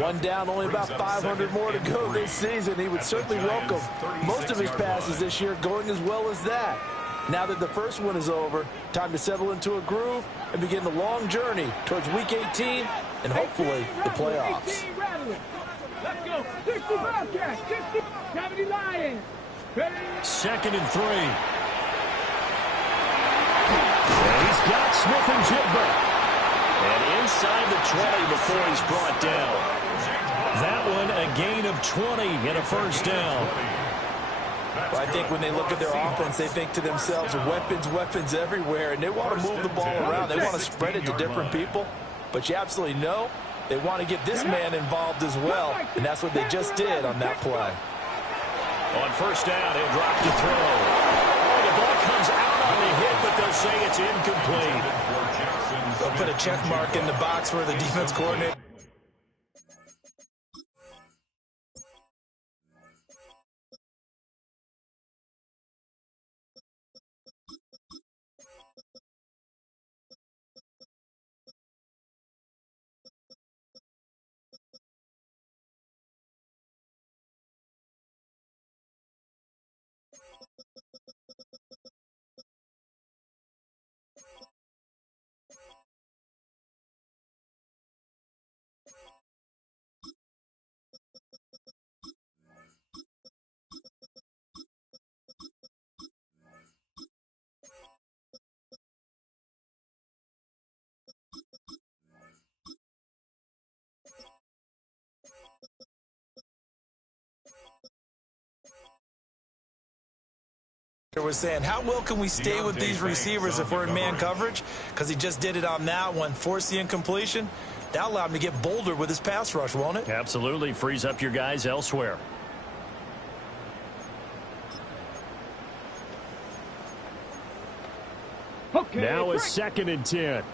One down, only about 500 more to go this season. He would certainly welcome most of his passes this year going as well as that. Now that the first one is over, time to settle into a groove and begin the long journey towards Week 18 and hopefully the playoffs. Let's go. 60 Bobcats. 60 70 Lions. 2nd and 3. And he's got Smith and Jigba. And inside the 20 before he's brought down. That one a gain of 20 and a first down. Well, I think when they look at their offense, they think to themselves, weapons everywhere, and they want to move the ball around. They want to spread it to different people. But you absolutely know they want to get this man involved as well, and that's what they just did on that play. On first down, he'll drop to throw. Oh, the ball comes out on the hit, but they'll say it's incomplete. They'll put a check mark in the box for the defense coordinator. Was saying, how well can we stay with these receivers if we're in man coverage? Because he just did it on that one, forced the incompletion. That allowed him to get bolder with his pass rush, won't it? Absolutely. Frees up your guys elsewhere. Okay, now it's 2nd and 10.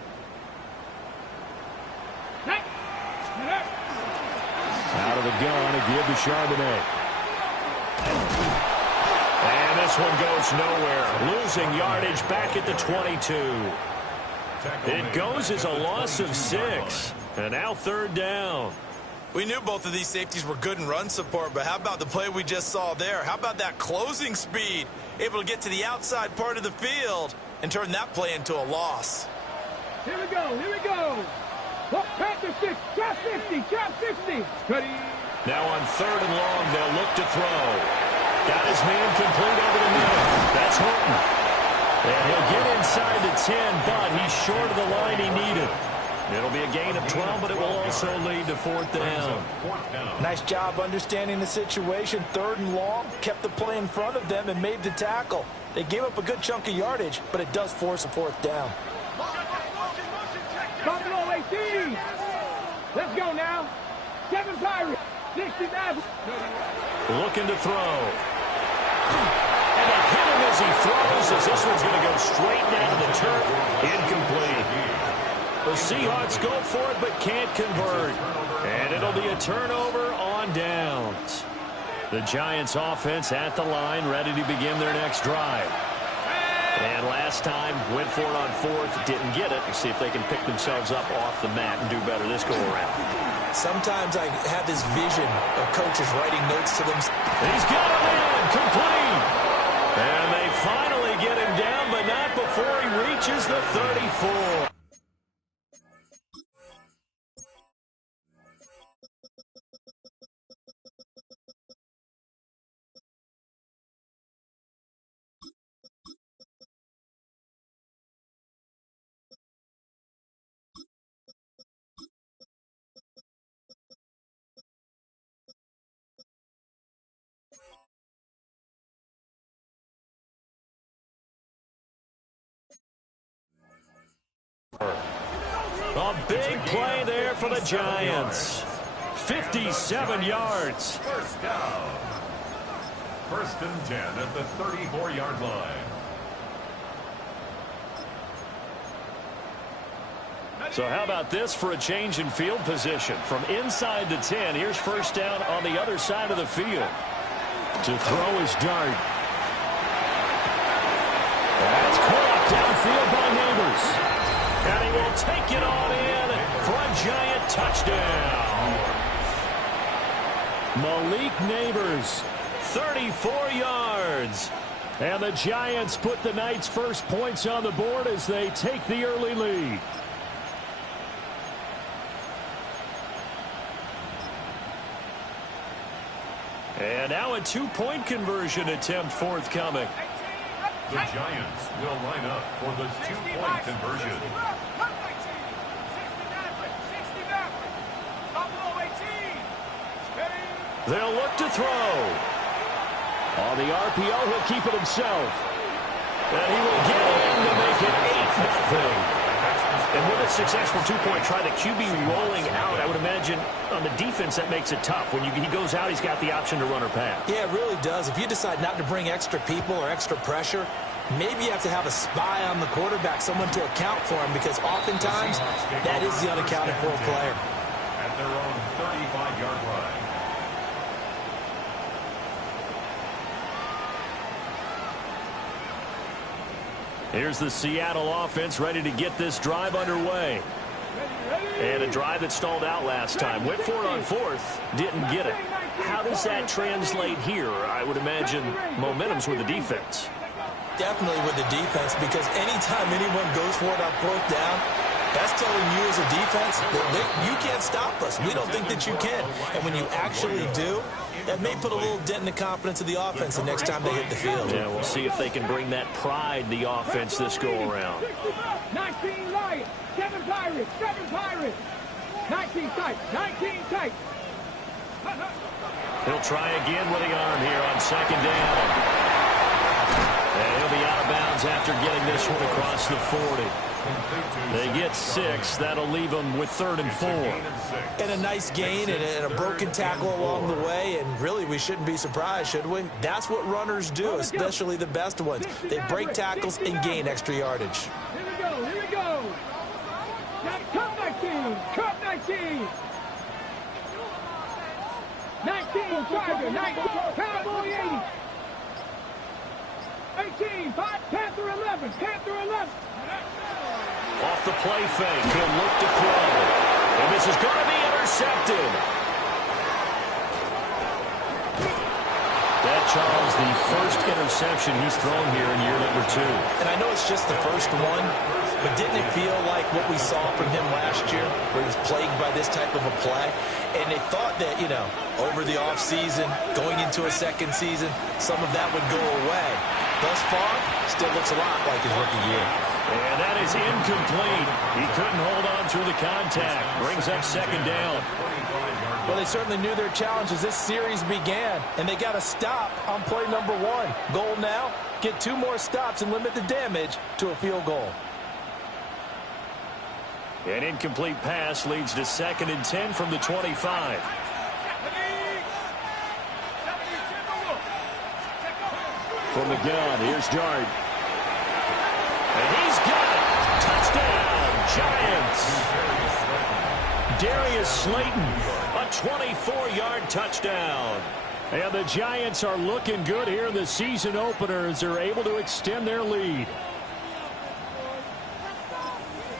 Out of the gun to give to Charbonnet. And this one goes nowhere. Losing yardage back at the 22. It goes as a loss of 6. And now 3rd down. We knew both of these safeties were good in run support, but how about the play we just saw there? How about that closing speed? Able to get to the outside part of the field and turn that play into a loss. Here we go. Here we go. Panther 6. Trap 50. Trap 60. Ready. Now on 3rd and long, they'll look to throw. Got his man complete over the middle. That's Horton. And he'll get inside the 10, but he's short of the line he needed. It'll be a gain of 12, but it will also lead to 4th down. Nice job understanding the situation. 3rd and long, kept the play in front of them and made the tackle. They gave up a good chunk of yardage, but it does force a 4th down. Buffalo 18. Let's go now. 7 Pirates. 69. Looking to throw. And they hit him as he throws, as this one's going to go straight down to the turf. Incomplete. The Seahawks go for it, but can't convert. And it'll be a turnover on downs. The Giants offense at the line, ready to begin their next drive. And last time, went for it on 4th, didn't get it. We'll see if they can pick themselves up off the mat and do better this go-around. Sometimes I have this vision of coaches writing notes to them. He's got him in, complete. And they finally get him down, but not before he reaches the 34. A big play there for the Giants. 57 yards. First down. 1st and 10 at the 34-yard line. So how about this for a change in field position? From inside the 10, here's 1st down on the other side of the field. To throw his dart. That's caught downfield by Neighbors. And he will take it on in for a Giant touchdown. Malik Neighbors, 34 yards. And the Giants put the Knights' first points on the board as they take the early lead. And now a two-point conversion attempt forthcoming. The Giants will line up for the two-point conversion. They'll look to throw. On the RPO, he'll keep it himself. And he will get in to make it 8-0. And with a successful two-point try, the QB rolling out, I would imagine on the defense that makes it tough. When he goes out, he's got the option to run or pass. Yeah, it really does. If you decide not to bring extra people or extra pressure, maybe you have to have a spy on the quarterback, someone to account for him, because oftentimes that is the unaccounted for player. At their own 35-yard line. Here's the Seattle offense ready to get this drive underway. And a drive that stalled out last time. Went for it on fourth, didn't get it. How does that translate here? I would imagine momentum's with the defense. Definitely with the defense, because anytime anyone goes for it on fourth down, that's telling you as a defense that you can't stop us. We don't think that you can. And when you actually do, that may put a little dent in the confidence of the offense the next time they hit the field. Yeah, we'll see if they can bring that pride, the offense, this go-around. 19 Lions, 7 Pirates, 7 Pirates. 19 tight, 19 tight. He'll try again with the arm here on second down. And he'll be out of bounds after getting this one across the 40. They get 6. That'll leave them with 3rd and 4. And a nice gain and a broken tackle along the way, and really we shouldn't be surprised, should we? That's what runners do, especially the best ones. They break tackles and gain extra yardage. Here we go, here we go. Cut 19, cut 19. 19, Tiger, 19, Cowboy 80. 18, Panther 11, Panther 11. Off the play fake, he'll look to throw. And this is going to be intercepted. That, Charles, the first interception he's thrown here in year number 2. And I know it's just the first one, but didn't it feel like what we saw from him last year, where he was plagued by this type of a play? And they thought that, you know, over the offseason, going into a second season, some of that would go away. Thus far, still looks a lot like his rookie year. And that is incomplete. He couldn't hold on through the contact. Brings up second down. Well, they certainly knew their challenge as this series began, and they got a stop on play number 1. Goal now, get 2 more stops and limit the damage to a field goal. An incomplete pass leads to 2nd and 10 from the 25. From the gun, here's Dart. And he's got it. Touchdown, Giants. Darius Slayton, a 24-yard touchdown. And the Giants are looking good here in the season opener as they're able to extend their lead.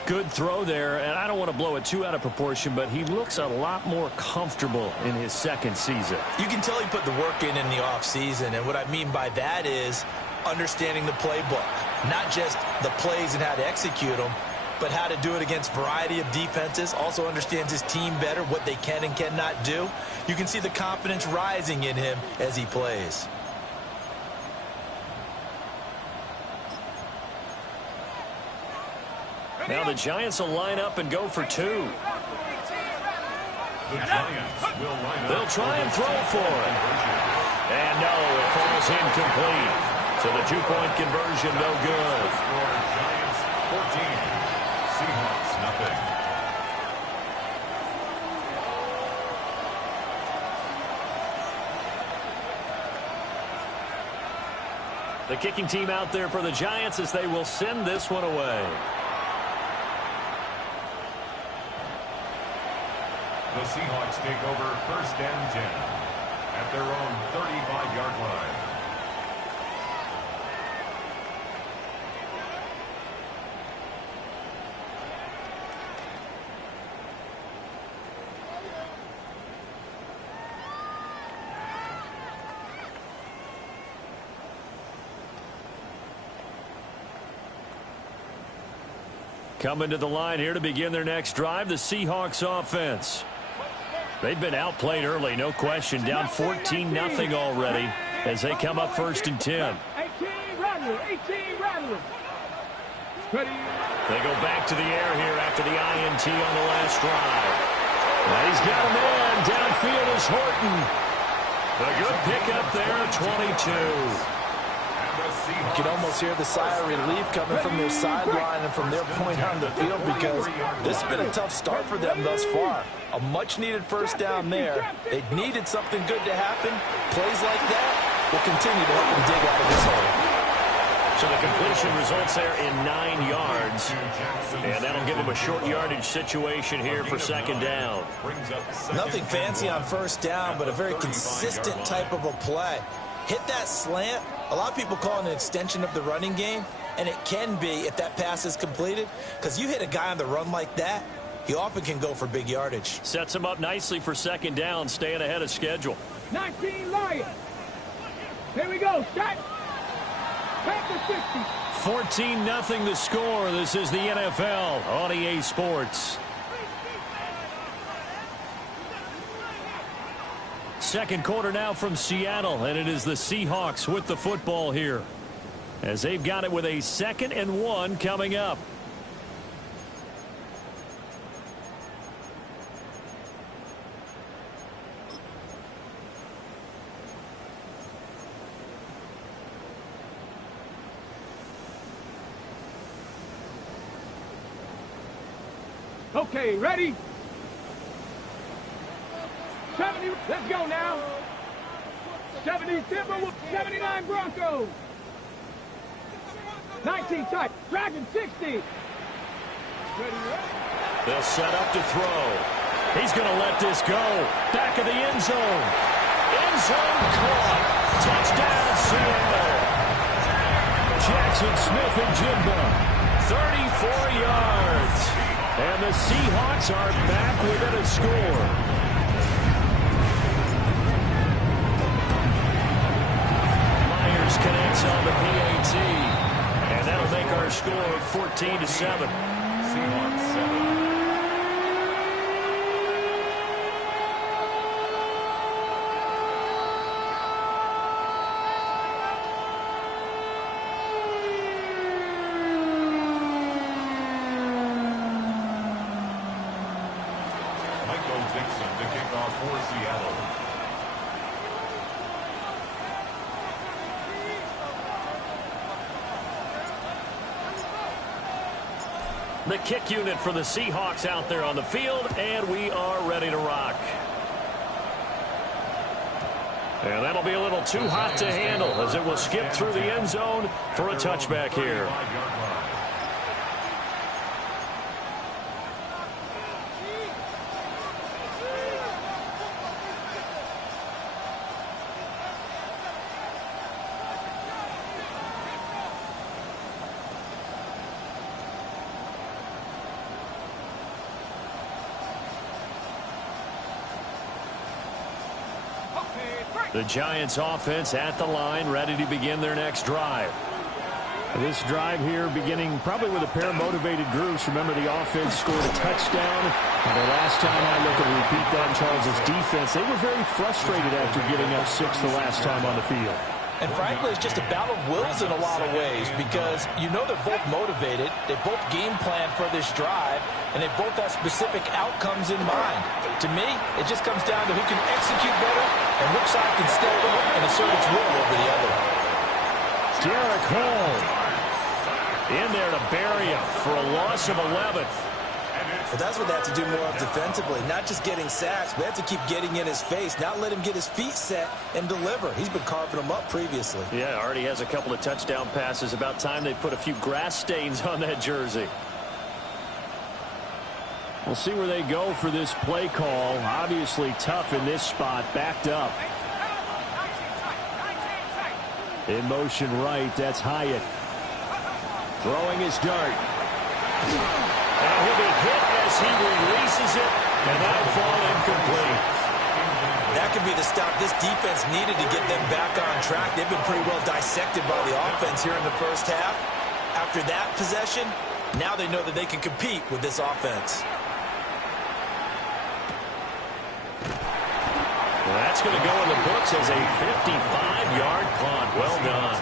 Good throw there, and I don't want to blow it too out of proportion, but he looks a lot more comfortable in his second season. You can tell he put the work in the offseason, and what I mean by that is understanding the playbook. Not just the plays and how to execute them, but how to do it against a variety of defenses. Also understands his team better, what they can and cannot do. You can see the confidence rising in him as he plays. Now the Giants will line up and go for 2. The Giants will line up. They'll try and throw for it. And no, it falls incomplete. So the 2-point conversion, no good. Score Giants 14. Seahawks nothing. The kicking team out there for the Giants as they will send this one away. The Seahawks take over 1st and 10 at their own 35-yard line. Coming to the line here to begin their next drive, the Seahawks offense. They've been outplayed early, no question. Down 14-0 already as they come up 1st and 10. 18 Rattler. They go back to the air here after the INT on the last drive. Now he's got a man. Downfield is Horton. A good pickup there, 22. You can almost hear the sigh of relief coming from their sideline and from their point on the field because this has been a tough start for them thus far. A much-needed first down there. They needed something good to happen. Plays like that will continue to help them dig out of this hole. So the completion results there in 9 yards. And that'll give them a short yardage situation here for 2nd down. Nothing fancy on first down, but a very consistent type of a play. Hit that slant. A lot of people call it an extension of the running game, and it can be if that pass is completed, because you hit a guy on the run like that, he often can go for big yardage. Sets him up nicely for 2nd down, staying ahead of schedule. 19 Lions. Here we go. Shot. Back to 60. 14-0 the score. This is the NFL on EA Sports. Second quarter now from Seattle, and it is the Seahawks with the football here as they've got it with a 2nd and 1 coming up. Okay, ready? 70, let's go now. 70 Timberwolves, 79 Broncos. 19 tight, Dragon 60. They'll set up to throw. He's going to let this go. Back of the end zone. End zone caught. Touchdown, Seattle. Jackson Smith and Jimbo. 34 yards. And the Seahawks are back within a score. Connects on the PAT, and that'll make our score 14-7. Seahawks 7. Michael Dixon to kick off for Seattle. The kick unit for the Seahawks out there on the field, and we are ready to rock. And that'll be a little too hot to handle as it will skip through the end zone for a touchback here. The Giants offense at the line, ready to begin their next drive. This drive here beginning probably with a pair of motivated groups. Remember, the offense scored a touchdown. And the last time I look at repeat that in Charles' defense, they were very frustrated after giving up 6 the last time on the field. And frankly, it's just a battle of wills in a lot of ways because you know they're both motivated, they both game plan for this drive, and they both have specific outcomes in mind. To me, it just comes down to who can execute better and which side can step up and assert its will over the other. Derek Hall in there to bury him for a loss of 11. But that's what they have to do more of defensively, not just getting sacks, but they have to keep getting in his face, not let him get his feet set and deliver. He's been carving them up previously. Yeah, already has a couple of touchdown passes. About time they put a few grass stains on that jersey. We'll see where they go for this play call. Obviously tough in this spot, backed up. In motion right, that's Hyatt. Throwing his dart. And he'll be hit as he releases it, and that'll fall incomplete. That could be the stop this defense needed to get them back on track. They've been pretty well dissected by the offense here in the first half. After that possession, Now they know that they can compete with this offense. That's going to go in the books as a 55-yard punt. Well done.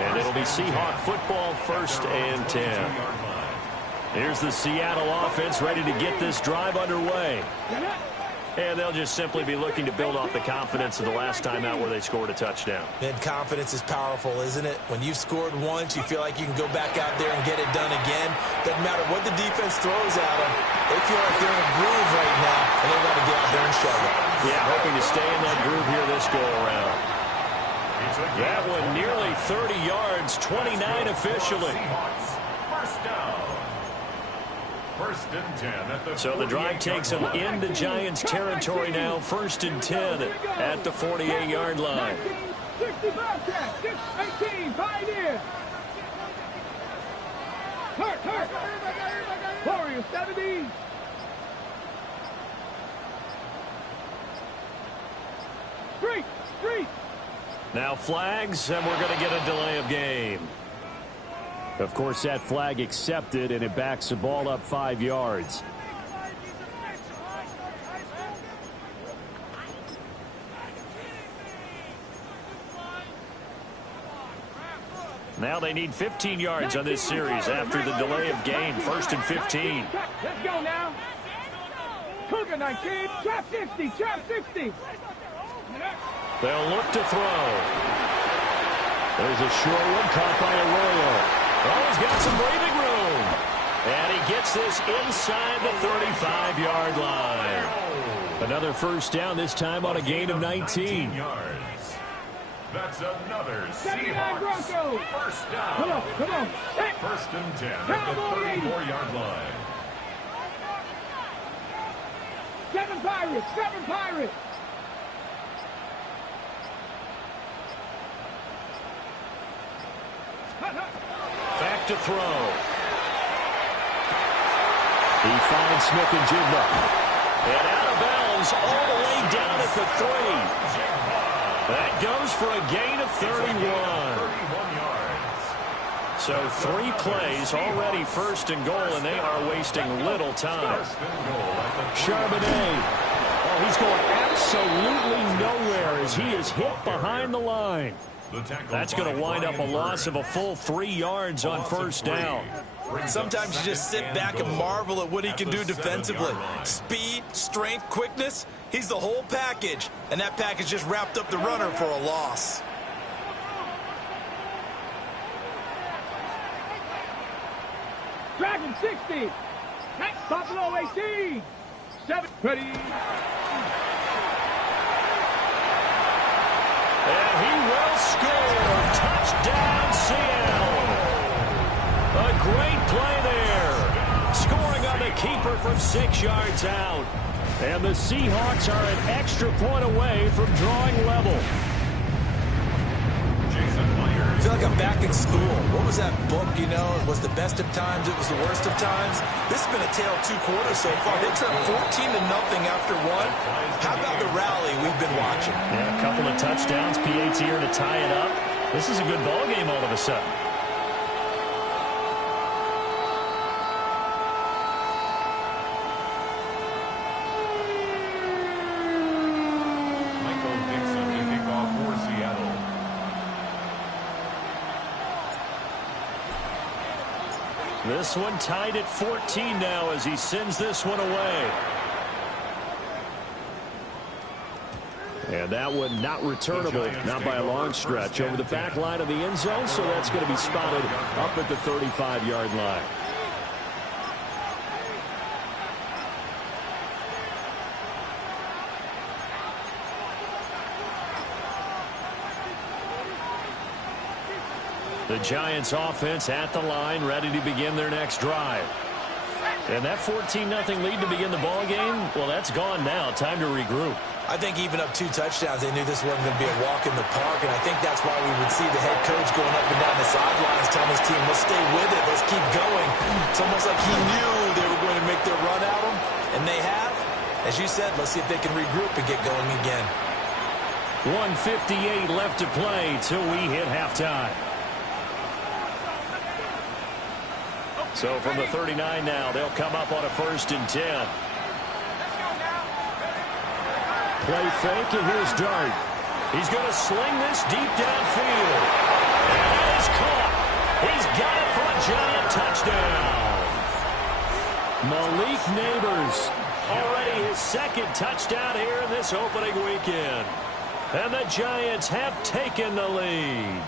And it'll be Seahawk football, 1st and 10. Here's the Seattle offense ready to get this drive underway. And they'll just simply be looking to build off the confidence of the last time out where they scored a touchdown. And confidence is powerful, isn't it? When you've scored once, you feel like you can go back out there and get it done again. Doesn't matter what the defense throws at them. They feel like they're in a groove right now, and they want to get out there and show it. Yeah, hoping to stay in that groove here this go-around. That one nearly 30 yards, 29 officially. First down. 1st and 10 at the So the drive takes them into Giants territory now. 1st and 10 at the 48-yard line. 65 catch, 18, pioneer. Hurt. Warriors, 70. Street. Now flags, and we're going to get a delay of game. Of course, that flag accepted, and it backs the ball up 5 yards. Now they need 15 yards on this series after the delay of game. 1st and 15. Let's go now. Cougar 19, trap 60. They'll look to throw. There's a short one caught by Arroyo. Oh, he's got some breathing room. And he gets this inside the 35-yard line. Another 1st down, this time on a gain of 19. yards. That's another 79 Seahawks Broncos. 1st down. Come on. 1st and 10 at the 34-yard line. 7 Pirates. Back to throw. He finds Smith and Jigba. And out of bounds all the way down at the 3. That goes for a gain of 31. 31 yards. So 3 plays already 1st and goal, and they are wasting little time. 1st and goal at the Charbonnet. Oh, he's going absolutely nowhere as he is hit behind the line. That's going to wind up a loss of a full 3 yards on 1st down. Sometimes you just sit back and marvel at what he can do defensively. Speed, strength, quickness, he's the whole package. And that package just wrapped up the runner for a loss. Dragon 60. Buffalo 18. 7. Ready. And he will score. Touchdown, Seattle. A great play there. Scoring on the keeper from 6 yards out. And the Seahawks are an extra point away from drawing level. I feel like I'm back in school. What was that book, you know? It was the best of times, it was the worst of times. This has been a tale of 2 quarters so far. They took 14-0 after 1. How about the rally we've been watching? Yeah, a couple of touchdowns, PAT here to tie it up. This is a good ball game all of a sudden. This one tied at 14 now as he sends this one away. And that one not returnable, not by a long stretch, over the back line of the end zone, so that's going to be spotted up at the 35-yard line. The Giants offense at the line, ready to begin their next drive. And that 14-0 lead to begin the ball game, well, that's gone now. Time to regroup. I think even up 2 touchdowns, they knew this wasn't going to be a walk in the park, and I think that's why we would see the head coach going up and down the sidelines telling his team, let's stay with it, let's keep going. It's almost like he knew they were going to make their run at him, and they have. As you said, let's see if they can regroup and get going again. 1:58 left to play till we hit halftime. So from the 39 now, they'll come up on a 1st and 10. Play fake, and here's Dart. He's going to sling this deep downfield. And that is caught. He's got it for a Giant touchdown. Malik Neighbors. Already his 2nd touchdown here in this opening weekend. And the Giants have taken the lead.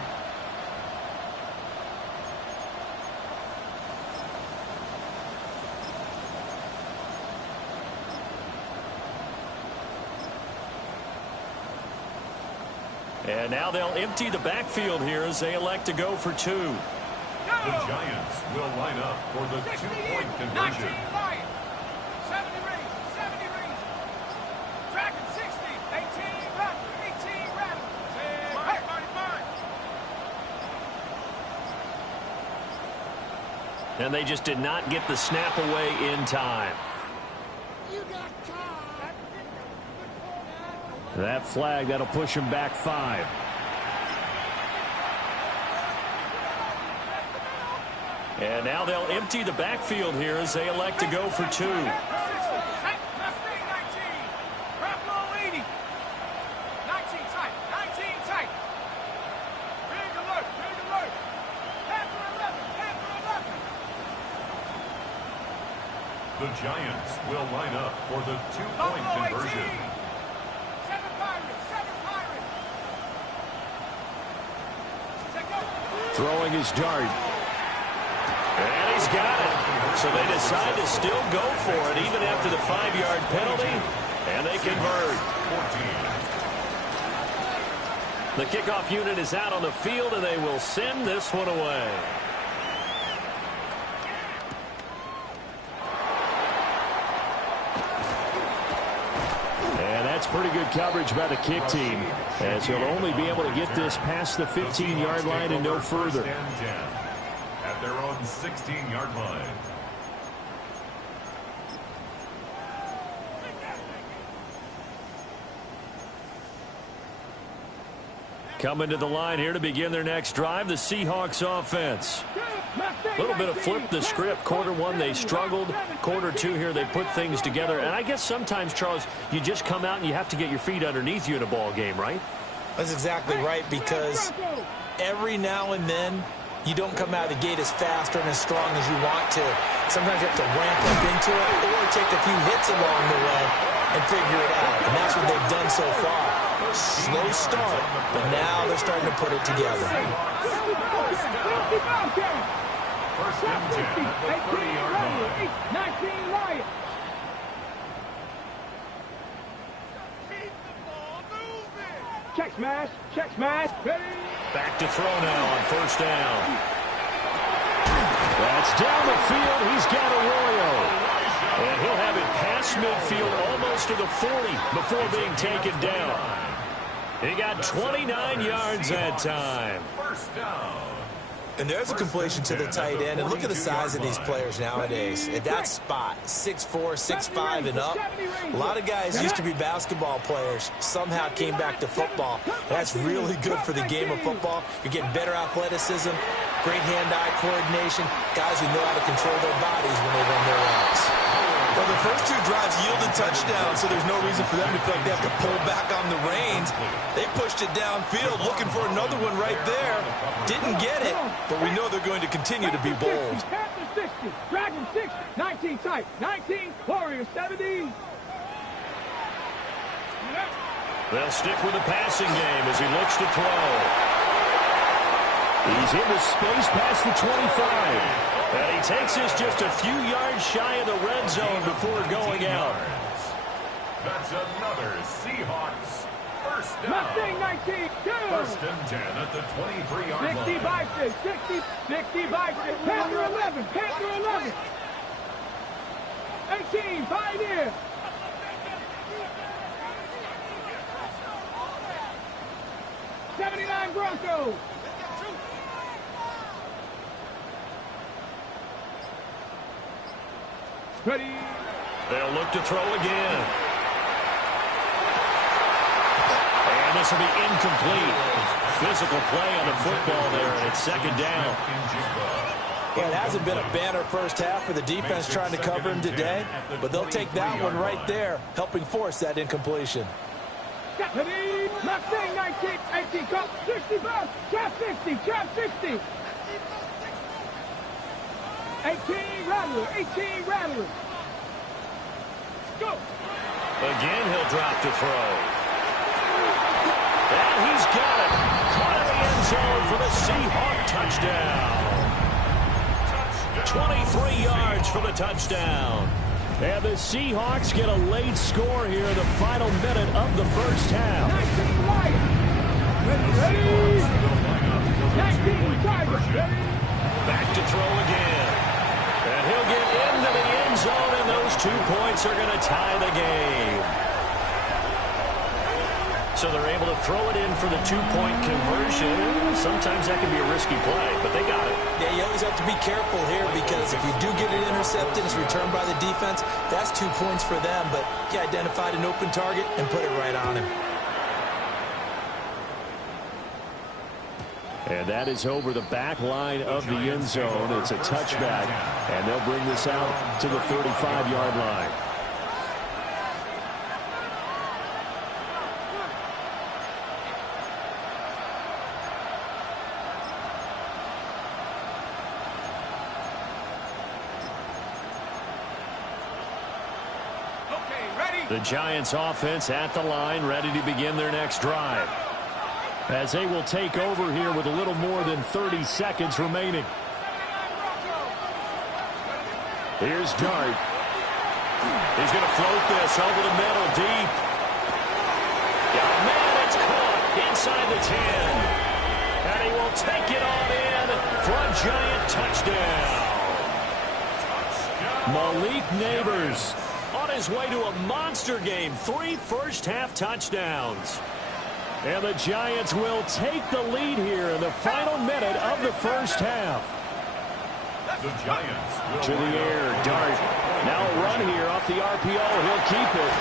And now they'll empty the backfield here as they elect to go for 2. The Giants will line up for the 2-point conversion. 70 range, 70 range. Tracking 60, 18 rattle, 18 rattle. Hey, And they just did not get the snap away in time. That flag, that'll push him back 5. And now they'll empty the backfield here as they elect to go for 2. The Giants will line up for the 2-point conversion. Throwing his Dart. And he's got it. So they decide to still go for it even after the 5-yard penalty. And they convert. The kickoff unit is out on the field, and they will send this one away. And that's pretty good coverage by the kick team, as he'll only be able to get this past the 15-yard line and no further. At their own 16-yard line. Coming to the line here to begin their next drive, the Seahawks offense. A little bit of flip the script. Quarter 1, they struggled. Quarter 2 here, they put things together. And I guess sometimes, Charles, you just come out and you have to get your feet underneath you in a ball game, right? That's exactly right, because every now and then you don't come out of the gate as fast or as strong as you want to. Sometimes you have to ramp up into it or take a few hits along the way and figure it out. And that's what they've done so far. Slow start, but now they're starting to put it together. First and 10 at the 30-yard line. 19 Lions. Check smash, ready. Back to throw now on 1st down. That's down the field. He's got Arroyo. And he'll have it past midfield almost to the 40 before being taken down. He got 29 yards that time. First down. And there's a completion to the tight end. And look at the size of these players nowadays. At that spot, 6'4", 6'5", and up. A lot of guys used to be basketball players. Somehow came back to football. That's really good for the game of football. You're getting better athleticism, great hand-eye coordination, guys who know how to control their bodies when they run their routes. Well, the first 2 drives yielded touchdowns, so there's no reason for them to feel like they have to pull back on the reins. They pushed it downfield, looking for another one right there. Didn't get it, but we know they're going to continue to be bold. Panther 60, Dragon 60, 19 tight, 19, Warriors 70. They'll stick with the passing game as he looks to throw. He's into space past the 25. And he takes this just a few yards shy of the red zone before going out. That's another Seahawks first down. Mustang 19, go. First and 10 at the 23-yard 60 line. by 6, 60, 60 by 6, Panther 11, Panther 11. 18, Pioneer. '79 Broncos. Ready. They'll look to throw again. And this will be incomplete. Physical play on the football there, and it's 2nd down. Well, it hasn't been a banner first half for the defense trying to cover him today, but they'll take that one right there, helping force that incompletion. Left thing, 19, 18, go, 65, trap 60, trap 60. 18, rattler, 18, rattler. Go. Again, he'll drop to throw. And he's got it. Caught in the end zone for the Seahawk touchdown. 23 yards for the touchdown. And the Seahawks get a late score here in the final minute of the first half. 19 Lions. Ready? 19 Tigers. Ready? Back to throw again. And he'll get into the end zone, and those 2 points are going to tie the game. So they're able to throw it in for the 2-point conversion. Sometimes that can be a risky play, but they got it. Yeah, you always have to be careful here because if you do get it intercepted, it's returned by the defense, that's 2 points for them. But he identified an open target and put it right on him. And that is over the back line of the end zone. It's a touchback, and they'll bring this out to the 35-yard line. The Giants offense at the line, ready to begin their next drive, as they will take over here with a little more than 30 seconds remaining. Here's Dart. He's going to float this over the middle, deep. Oh, man, it's caught inside the 10. And he will take it on in for a Giant touchdown. Malik Neighbors on his way to a monster game. 3 first-half touchdowns. And the Giants will take the lead here in the final minute of the first half. The Giants to the air, Dart. Now a run here off the RPO. He'll keep it.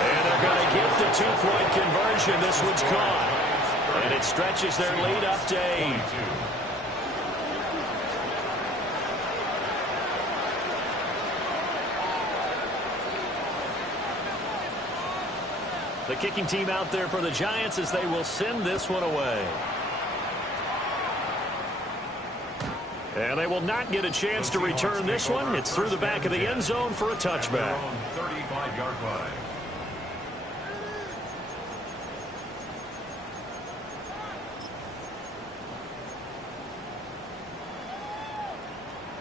And they're going to get the 2-point conversion. This one's caught. And it stretches their lead up to 8. The kicking team out there for the Giants as they will send this one away. And they will not get a chance to return this one. It's through the back of the end zone for a touchback. 35-yard line.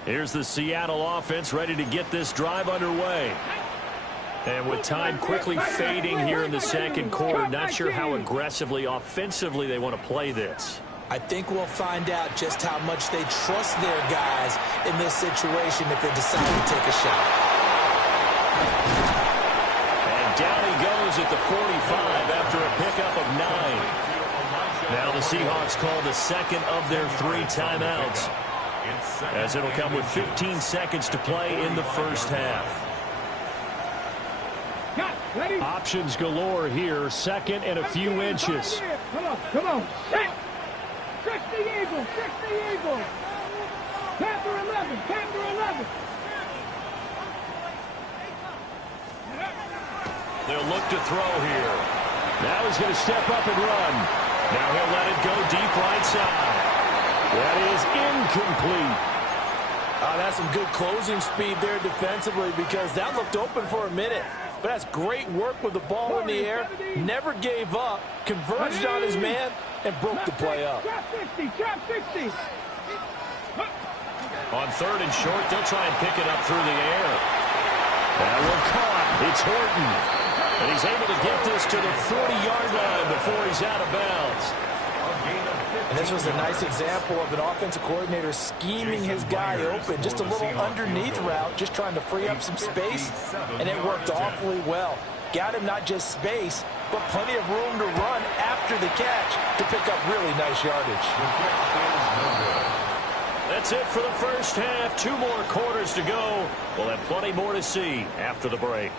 Here's the Seattle offense ready to get this drive underway. And with time quickly fading here in the second quarter, not sure how aggressively, offensively they want to play this. I think we'll find out just how much they trust their guys in this situation if they decide to take a shot. And down he goes at the 45 after a pickup of 9. Now the Seahawks call the second of their 3 timeouts, as it'll come with 15 seconds to play in the first half. Options galore here. Second and a few inches. Come on, come on. Check the Eagle, check the Eagle. Panther 11, Panther 11. They'll look to throw here. Now he's going to step up and run. Now he'll let it go deep right side. That is incomplete. That's some good closing speed there defensively because that looked open for a minute. But that's great work with the ball in the air. Never gave up, converged on his man, and broke the play up. Trap 60, trap 60. On third and short, they'll try and pick it up through the air. That one caught. It's Horton. And he's able to get this to the 40-yard line before he's out of bounds. And this was a nice example of an offensive coordinator scheming his guy open. Just a little underneath route, just trying to free up some space, and it worked awfully well. Got him not just space, but plenty of room to run after the catch to pick up really nice yardage. That's it for the first half. 2 more quarters to go. We'll have plenty more to see after the break.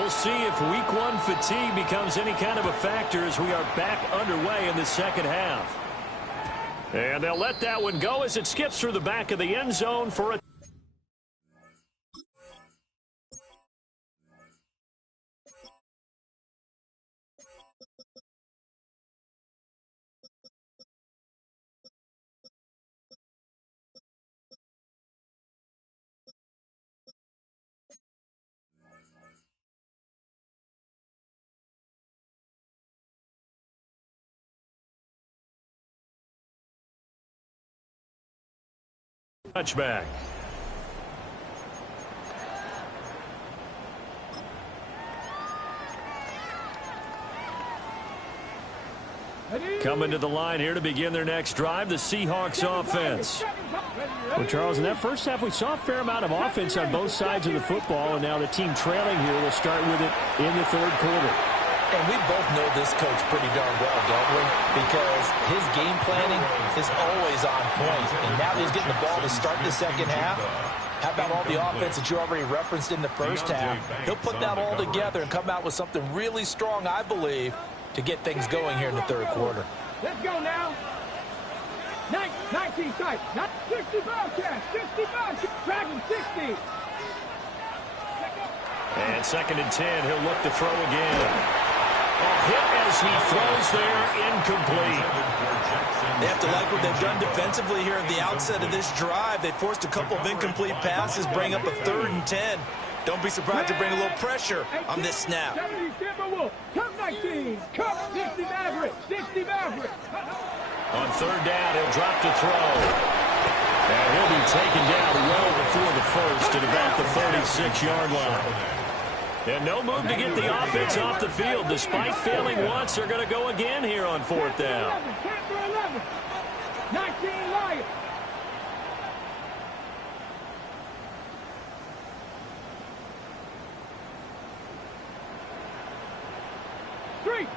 We'll see if week one fatigue becomes any kind of a factor as we are back underway in the second half. And they'll let that one go as it skips through the back of the end zone for a touchback. Coming to the line here to begin their next drive, the Seahawks offense. Well, Charles, in that first half, we saw a fair amount of offense on both sides of the football, and now the team trailing here will start with it in the third quarter. And we both know this coach pretty darn well, don't we? Because his game planning is always on point. And now he's getting the ball to start the second half. How about all the offense that you already referenced in the first half? He'll put that all together and come out with something really strong, I believe, to get things going here in the third quarter. Let's go now. 19 tight. 65 cash. 65. Dragon 60. And 2nd and 10, he'll look to throw again. A hit as he throws there, incomplete. They have to like what they've done defensively here at the outset of this drive. They forced a couple of incomplete passes, bring up a 3rd and 10. Don't be surprised to bring a little pressure on this snap. 70 Timberwolves. Cup 19. Cup 60 Maverick. 60 Maverick. On 3rd down, he'll drop to throw. And he'll be taken down well before the first at about the 36-yard line. And no move to get the offense off the field. Despite failing once, they're going to go again here on 4th down. 19 Lions. Street.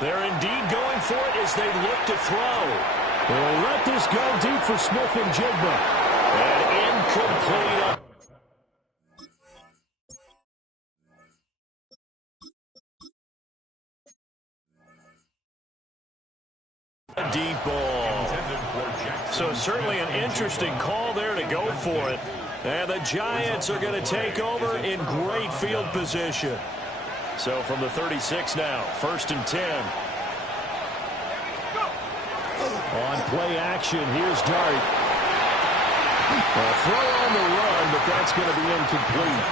They're indeed going for it as they look to throw. They'll let this go deep for Smith and Jigba. And incomplete. A deep ball. So certainly an interesting call there to go for it. And the Giants are going to take over in great field position. So from the 36 now, 1st and 10. On play action, here's Dart. A throw on the run, but that's going to be incomplete.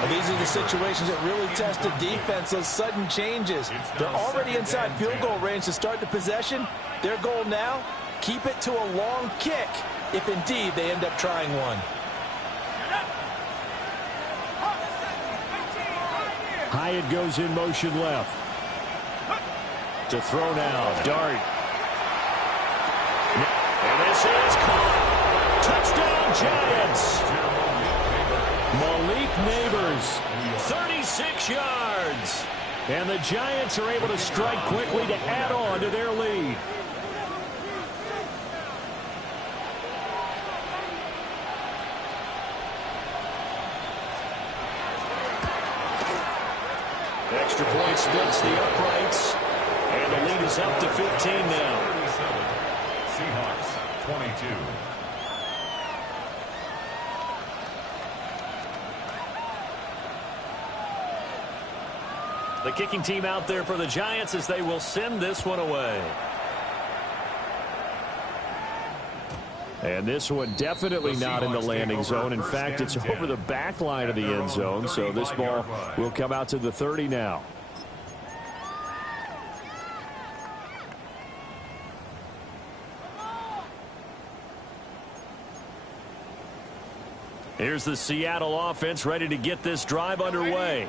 Well, these are the situations that really test the defense, those sudden changes. They're already inside field goal range to start the possession. Their goal now, keep it to a long kick, if indeed they end up trying one. Hyatt goes in motion left. To throw now, Dart. And this is caught. Touchdown, Giants. Malik Neighbors. 36 yards. And the Giants are able to strike quickly to add on to their lead. Extra point splits the uprights. And the lead is up to 15 now. Seahawks 22. The kicking team out there for the Giants as they will send this one away. And this one definitely not in the landing zone. In fact, it's over the back line of the end zone. So this ball will come out to the 30 now. Here's the Seattle offense ready to get this drive underway.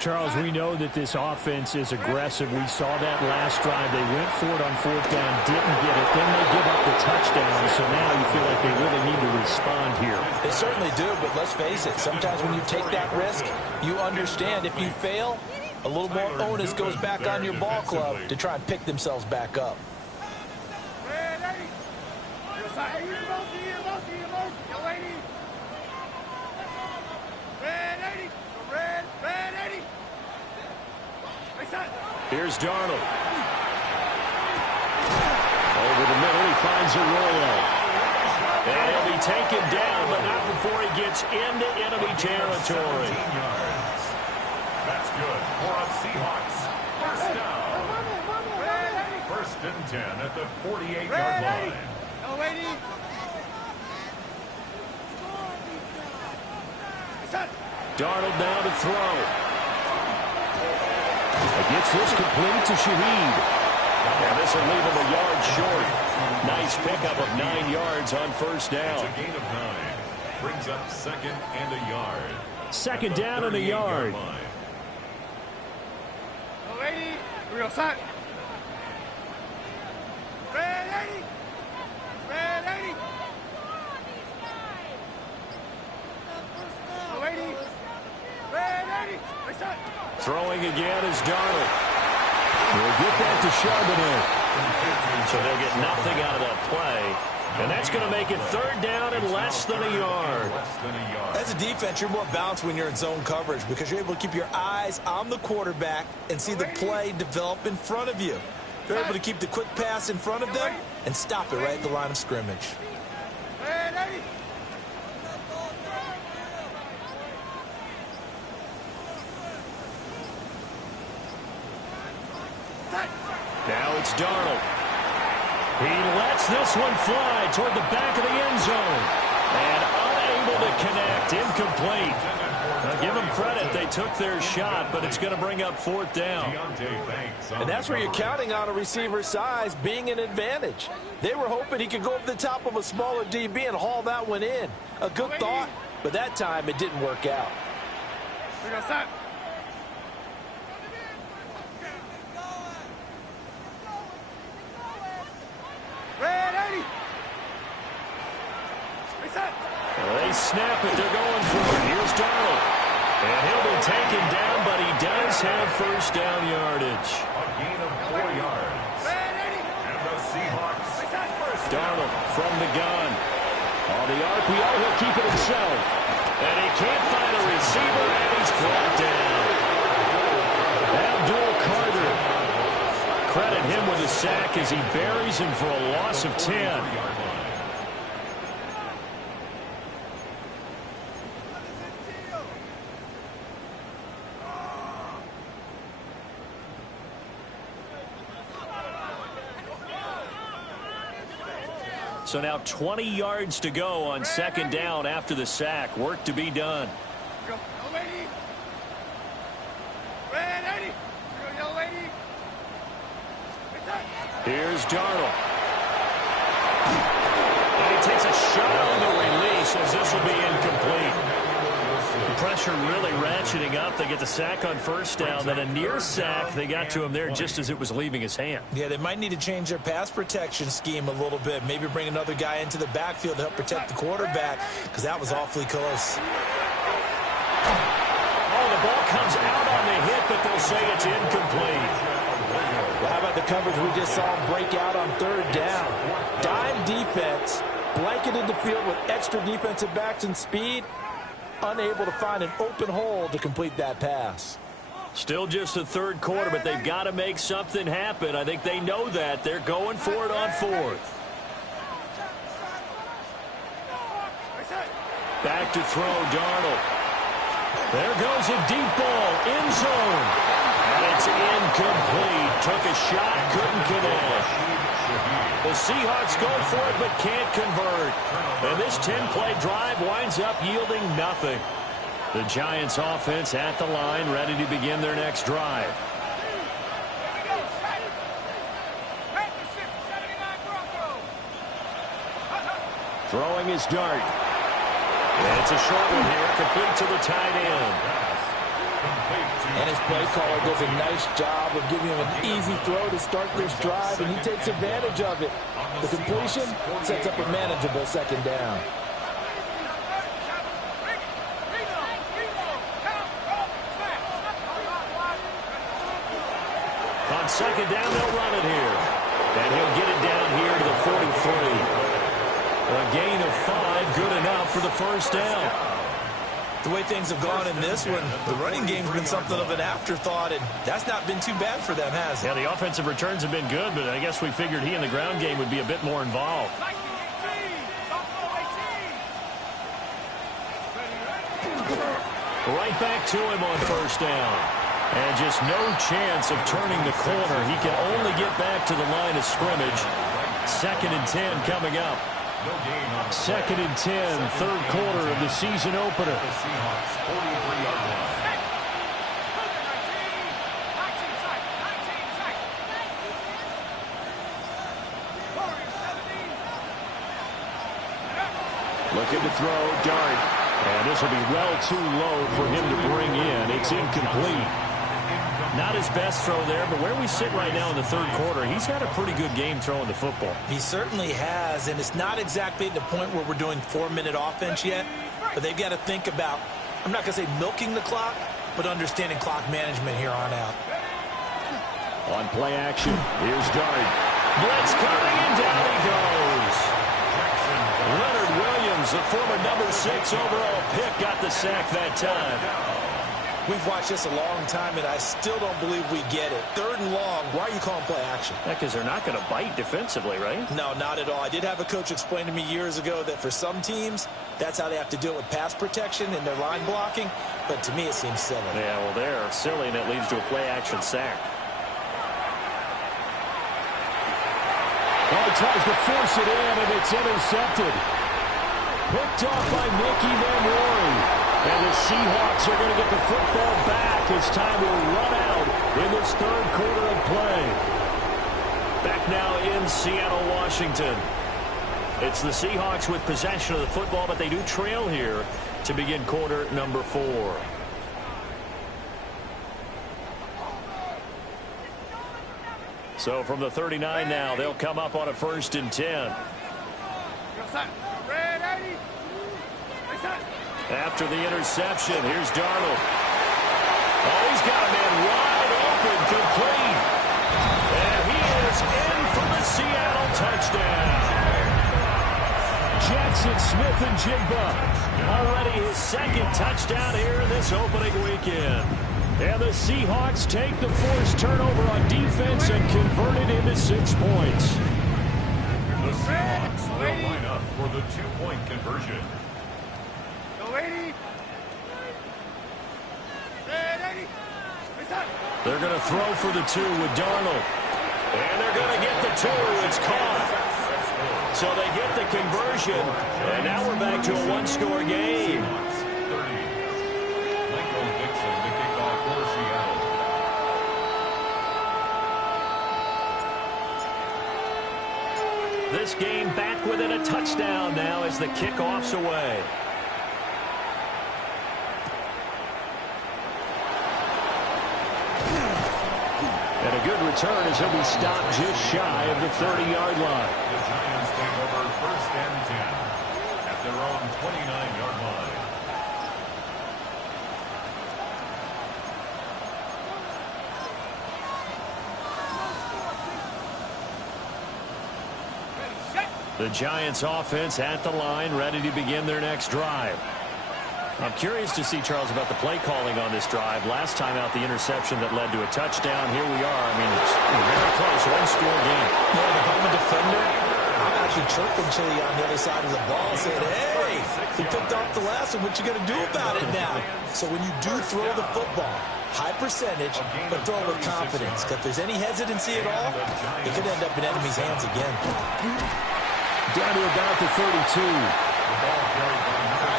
Charles, we know that this offense is aggressive. We saw that last drive. They went for it on 4th down, didn't get it. Then they give up the touchdown. So now you feel like they really need to respond here. They certainly do, but let's face it. Sometimes when you take that risk, you understand if you fail, a little more onus goes back on your ball club to try and pick themselves back up. Here's Darnold. Over the middle, he finds Arroyo. And he'll be taken down, but not before he gets into enemy territory. That's good for a Seahawks. First down. First and 10 at the 48-yard line. Darnold now to throw. He gets this complete to Shaheed. And this will leave him a yard short. Nice pickup of 9 yards on first down. It's a gain of 9. Brings up second and a yard. Second down and a yard. Throwing again is Darnold. We'll get that to Charbonnet. So they'll get nothing out of that play. And that's going to make it third down and less than a yard. As a defense, you're more balanced when you're in zone coverage because you're able to keep your eyes on the quarterback and see the play develop in front of you. You're able to keep the quick pass in front of them and stop it right at the line of scrimmage. Now it's Darnold. He lets this one fly toward the back of the end zone. And unable to connect. Incomplete. Now give them credit. They took their shot, but it's going to bring up fourth down. And that's where you're counting on a receiver's size being an advantage. They were hoping he could go over the top of a smaller DB and haul that one in. A good thought, but that time it didn't work out. They snap it. They're going for it. Here's Darnold. And he'll be taken down, but he does have first down yardage. A gain of 4 yards. And the Seahawks first Darnold from the gun. On the RPO, he'll keep it himself. And he can't find a receiver, and he's brought down. Abdul Carter. Credit him with a sack as he buries him for a loss of 10. So now 20 yards to go on second down after the sack. Work to be done. Here's Darnold. And he takes a shot on the release as this will be incomplete. Pressure really ratcheting up. They get the sack on first down. Then a near sack. They got to him there just as it was leaving his hand. Yeah, they might need to change their pass protection scheme a little bit. Maybe bring another guy into the backfield to help protect the quarterback because that was awfully close. Oh, the ball comes out on the hit, but they'll say it's incomplete. Well, how about the coverage we just saw him break out on third down? Dime defense, blanketed the field with extra defensive backs and speed. Unable to find an open hole to complete that pass. Still just the third quarter, but they've got to make something happen. I think they know that. They're going for it on fourth. Back to throw, Darnold. There goes a deep ball, end zone. And it's incomplete. Took a shot, couldn't connect. The Seahawks go for it, but can't convert. And this 10-play drive winds up yielding nothing. The Giants offense at the line, ready to begin their next drive. Throwing his dart. And it's a short one here, complete to the tight end. And his play caller does a nice job of giving him an easy throw to start this drive, and he takes advantage of it. The completion sets up a manageable second down. On second down, they'll run it here. And he'll get it down here to the 43. A gain of 5, good enough for the first down. The way things have gone in this one, the running game's been something of an afterthought, and that's not been too bad for them, has it? Yeah, the offensive returns have been good, but I guess we figured he in the ground game would be a bit more involved. Right back to him on first down. And just no chance of turning the corner. He can only get back to the line of scrimmage. 2nd and 10 coming up. 2nd and 10, third quarter of the season opener. Looking to throw, dart. And this will be well too low for him to bring in. It's incomplete. Not his best throw there, but where we sit right now in the third quarter, he's had a pretty good game throwing the football. He certainly has, and it's not exactly at the point where we're doing 4-minute offense yet, but they've got to think about, I'm not going to say milking the clock, but understanding clock management here on out. On play action, here's Dart. Blitz coming, and down he goes. Leonard Williams, the former number 6 overall pick, got the sack that time. We've watched this a long time, and I still don't believe we get it. 3rd and long, why are you calling play action? Yeah, because they're not going to bite defensively, right? No, not at all. I did have a coach explain to me years ago that for some teams, that's how they have to deal with pass protection and their line blocking. But to me, it seems silly. Yeah, well, they're silly, and it leads to a play action sack. Oh, he tries to force it in, and it's intercepted. Picked off by Mickey Memori. And the Seahawks are going to get the football back as time will run out in this third quarter of play. Back now in Seattle, Washington. It's the Seahawks with possession of the football, but they do trail here to begin quarter number 4. So from the 39 now, they'll come up on a 1st and 10. After the interception, here's Darnold. Oh, he's got a man wide open, complete. And he is in for the Seattle touchdown. Jackson Smith-Njigba already his 2nd touchdown here in this opening weekend. And the Seahawks take the forced turnover on defense and convert it into 6 points. The Seahawks will line up for the 2-point conversion. They're going to throw for the 2 with Darnold. And they're going to get the 2. It's caught. So they get the conversion. And now we're back to a 1-score game. This game back within a touchdown now as the kickoff's away. And a good return as he'll be stopped just shy of the 30-yard line. The Giants take over 1st and 10 at their own 29-yard line. The Giants offense at the line, ready to begin their next drive. I'm curious to see, Charles, about the play calling on this drive. Last time out, the interception that led to a touchdown. Here we are. I mean, it's very close, 1-score game. Yeah, if I'm a defender, I'm actually chirping Chili on the other side of the ball, saying, hey, he picked off the last one. What you going to do about it now? So when you do throw the football, high percentage, but throw it with confidence. If there's any hesitancy at all, it could end up in enemy's hands again. Down to about the 32.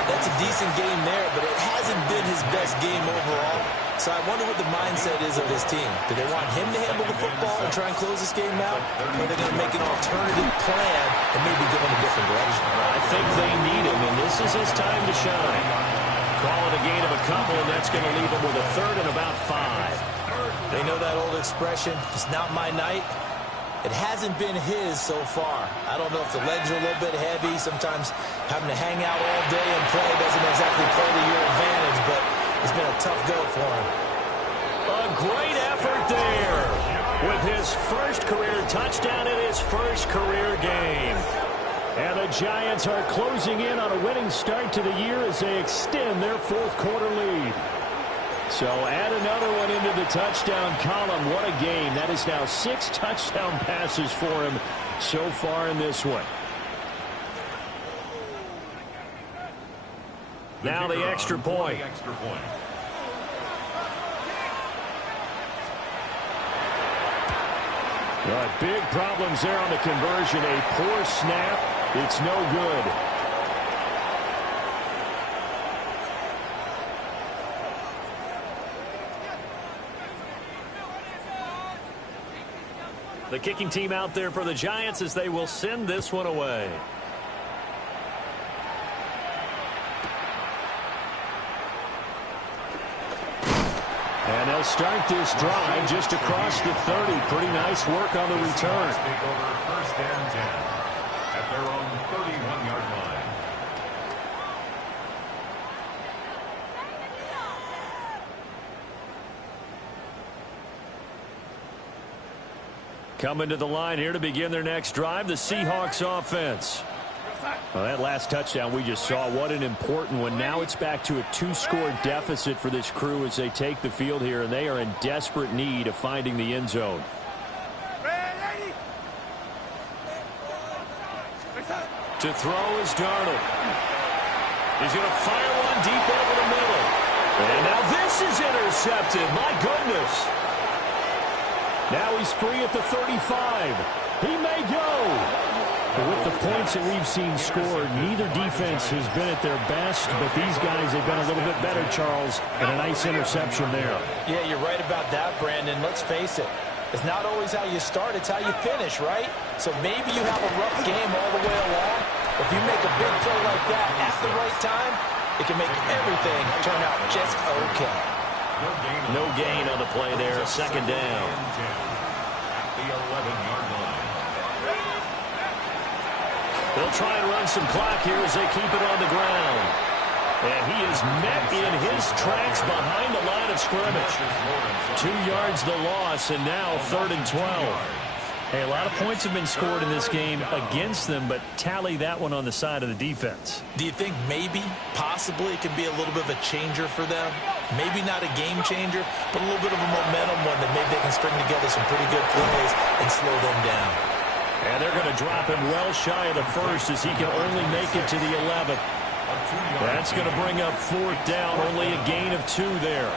That's a decent game there, but it hasn't been his best game overall. So I wonder what the mindset is of his team. Do they want him to handle the football and try and close this game out? Or are they going to make an alternative plan and maybe go in a different direction? I think they need him, and this is his time to shine. Call it a gain of a couple, and that's going to leave him with a 3rd and about 5. They know that old expression, it's not my night. It hasn't been his so far. I don't know if the legs are a little bit heavy. Sometimes having to hang out all day and play doesn't exactly play to your advantage, but it's been a tough go for him. A great effort there with his first career touchdown in his first career game. And the Giants are closing in on a winning start to the year as they extend their fourth quarter lead. So add another one into the touchdown column. What a game. That is now 6 touchdown passes for him so far in this one. Now the extra point. Big problems there on the conversion. A poor snap. It's no good. The kicking team out there for the Giants as they will send this one away. And they'll start this drive just across the 30. Pretty nice work on the return. Take over 1st and 10 at their own 31-yard line. Coming to the line here to begin their next drive, the Seahawks offense. Well, that last touchdown we just saw, what an important one. Now it's back to a 2-score deficit for this crew as they take the field here, and they are in desperate need of finding the end zone. To throw is Darnold. He's going to fire one deep over the middle. And now this is intercepted. My goodness. Now he's free at the 35. He may go. But with the points that we've seen scored, neither defense has been at their best, but these guys have been a little bit better, Charles, and a nice interception there. Yeah, you're right about that, Brandon. Let's face it. It's not always how you start, it's how you finish, right? So maybe you have a rough game all the way along. If you make a big play like that at the right time, it can make everything turn out just okay. No gain on the play there. 2nd down. At the 11-yard line. They'll try and run some clock here as they keep it on the ground. And he is met in his tracks behind the line of scrimmage. 2 yards the loss, and now 3rd and 12. Hey, a lot of points have been scored in this game against them, but tally that one on the side of the defense. Do you think maybe, possibly, it could be a little bit of a changer for them? Maybe not a game changer, but a little bit of a momentum one that maybe they can string together some pretty good plays and slow them down. And they're going to drop him well shy of the 1st as he can only make it to the 11th. That's going to bring up 4th down, only a gain of 2 there.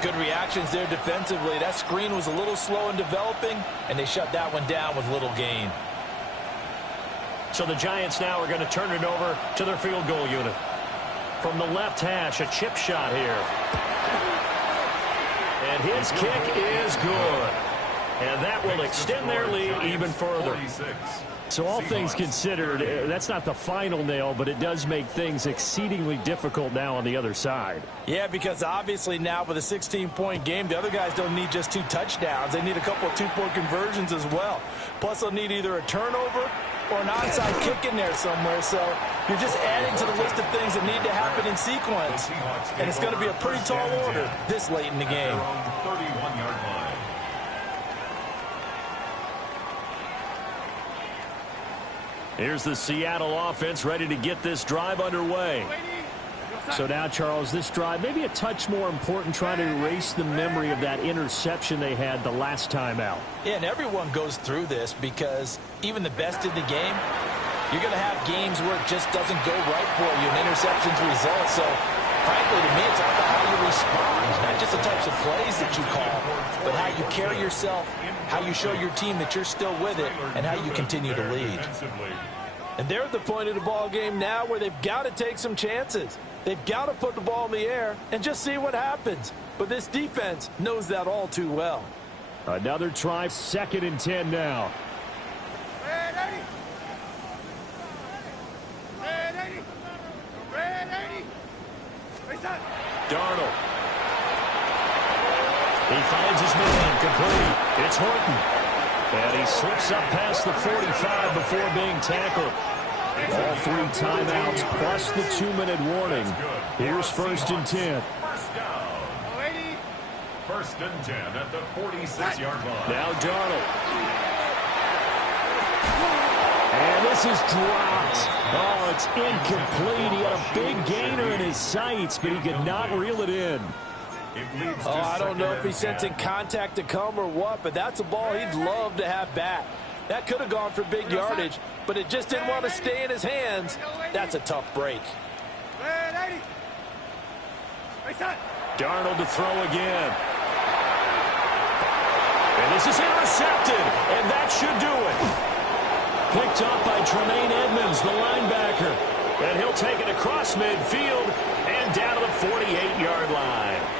Good reactions there defensively. That screen was a little slow in developing, and they shut that one down with little gain. So the Giants now are going to turn it over to their field goal unit. From the left hash, a chip shot here. And his kick is good. And that will extend their lead even further. So all things considered, that's not the final nail, but it does make things exceedingly difficult now on the other side. Yeah, because obviously now with a 16-point game, the other guys don't need just 2 touchdowns. They need a couple of 2-point conversions as well. Plus, they'll need either a turnover or an onside kick in there somewhere. So you're just adding to the list of things that need to happen in sequence. And it's going to be a pretty tall order this late in the game. 31-yard line. Here's the Seattle offense ready to get this drive underway. So now, Charles, this drive maybe a touch more important, trying to erase the memory of that interception they had the last time out. Yeah, and everyone goes through this because even the best in the game, you're going to have games where it just doesn't go right for you, and interceptions result. So, frankly, to me, it's all about how you respond, not just the types of plays that you call, but how you carry yourself, how you show your team that you're still with it, and how you continue to lead. And they're at the point of the ball game now where they've got to take some chances. They've got to put the ball in the air and just see what happens. But this defense knows that all too well. Another try, 2nd and 10 now. Darnold. He finds his man complete. It's Horton. And he slips up past the 45 before being tackled. All 3 timeouts plus the 2-minute warning. Here's 1st and 10. First down. 1st and 10 at the 46-yard line. Now Darnold. And this pass is dropped. Oh, it's incomplete. He had a big gainer in his sights, but he could not reel it in. Oh, I don't know if he's sensing contact to come or what, but that's a ball he'd love to have back. That could have gone for big yardage, but it just didn't want to stay in his hands. That's a tough break. Darnold to throw again. And this is intercepted, and that should do it. Picked up by Tremaine Edmonds, the linebacker. And he'll take it across midfield and down to the 48-yard line.